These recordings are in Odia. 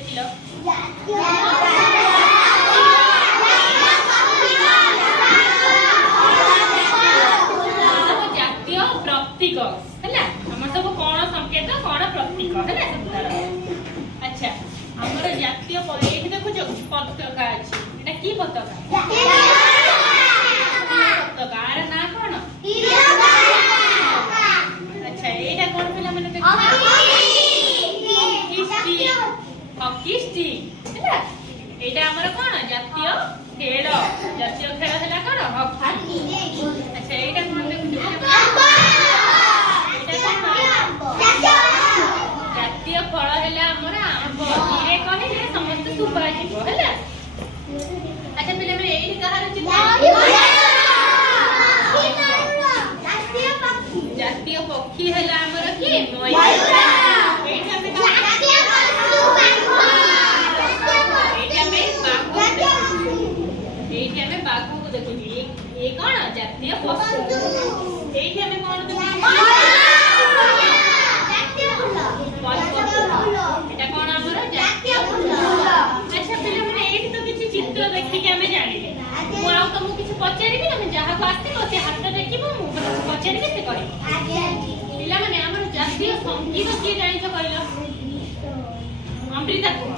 ଦେଖିଲ? ଜାତୀୟ ପ୍ରତୀକ ହେଲା। ଆମର ସବୁ କଣ ସଂକେତ କଣ ପ୍ରତୀକ ହେଲା ସବୁତାର। ଆଚ୍ଛା ଆମର ଜାତୀୟ ଏଇଠି ଦେଖୁଛ ପତାକା ଅଛି। ଏଟା କି ପତାକା? ପତାକା। ଆର ନାଁ କଣ? ଆଚ୍ଛା ଏଇଟା କଣ ପିଲାମାନେ ଦେଖ? ହକି ଷ୍ଟିକ୍ ହେଲା। ଏଇଟା ଆମର କଣ? ଜାତୀୟ ଖେଳ। ଜାତୀୟ ଖେଳ ହେଲା କଣ? ହକି। ଆଚ୍ଛା ଏଇଟା କଣ ଦେଖୁଛ? ଜାତୀୟ ଫଳ ହେଲା ଆମର ଆମ୍ବ। ଧୀରେ କହିଲେ ସମସ୍ତେ ଶୁଭା ଯିବ ହେଲା। ଆଚ୍ଛା ପିଲାମାନେ ଏଇଠି କାହାର ଚିତ୍ର? ଜାତୀୟ ପକ୍ଷୀ ହେଲା ଆମର କି? ମୟୂର। ଏଇଠି ଆମେ ବାଘକୁ ଦେଖୁଛୁ। ଏ କଣ? ଜାତୀୟ ପଶୁ। ଏଇଠି ଆମେ କଣ ଦେଖୁଛୁ? এটা কোন ଆମର ଜାତୀୟ ଫୁଲ। ଆଚ୍ଛା ପିଲାମାନେ ଏଇଠି ତ କିଛି ଚିତ୍ର ଦେଖିକି ଆମେ ଜାଣିଲେ। ମୁଁ ଆଉ ତମକୁ କିଛି ପଚାରିବି, ତମେ ଯାହାକୁ ଆସିବ ସେ ହାତ ଦେଖିବ, ମୁଁ ପଚାରିବି ସେ କହିବ। ପିଲାମାନେ ଆମର ଜାତୀୟ ସଙ୍ଗୀତ କିଏ ଜାଣିଛ କହିଲ? ଅମୃତା କୁହ।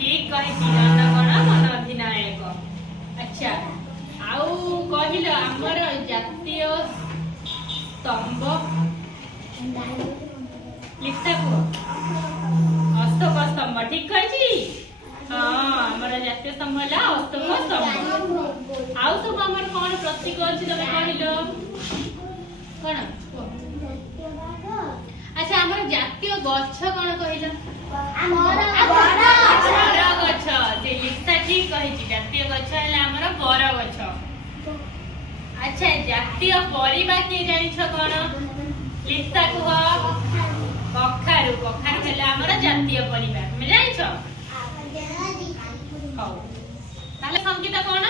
ଠିକ କହିଛି, ଜନଗଣ ମନ ଅଧିନାୟକ। ଆଚ୍ଛା ଆଉ କହିଲ ଆମର ଜାତୀୟ ସ୍ତମ୍ଭ লিখতে কো অষ্টক স্তম্ভ। ঠিক কইছি? হ্যাঁ আমার জাতীয় স্তম্ভ হলা অষ্টক স্তম্ভ। আউ সব আমার কোন প্রতীক আছে তুমি কহিল? কোন? আচ্ছা আমার জাতীয় গছ কোন কহিল? বড় গছ। যে লিখতা ঠিক কইছি, জাতীয় গছ হলা আমার বড় গছ। আচ্ছা জাতীয় পরিবা কি জানিছ কোন? লিখতা কুহ। কখারু। কখারু হেলা আমার জাতীয় পরিবার। তুমি জানিছ? হও তাহলে সংকেত কোন?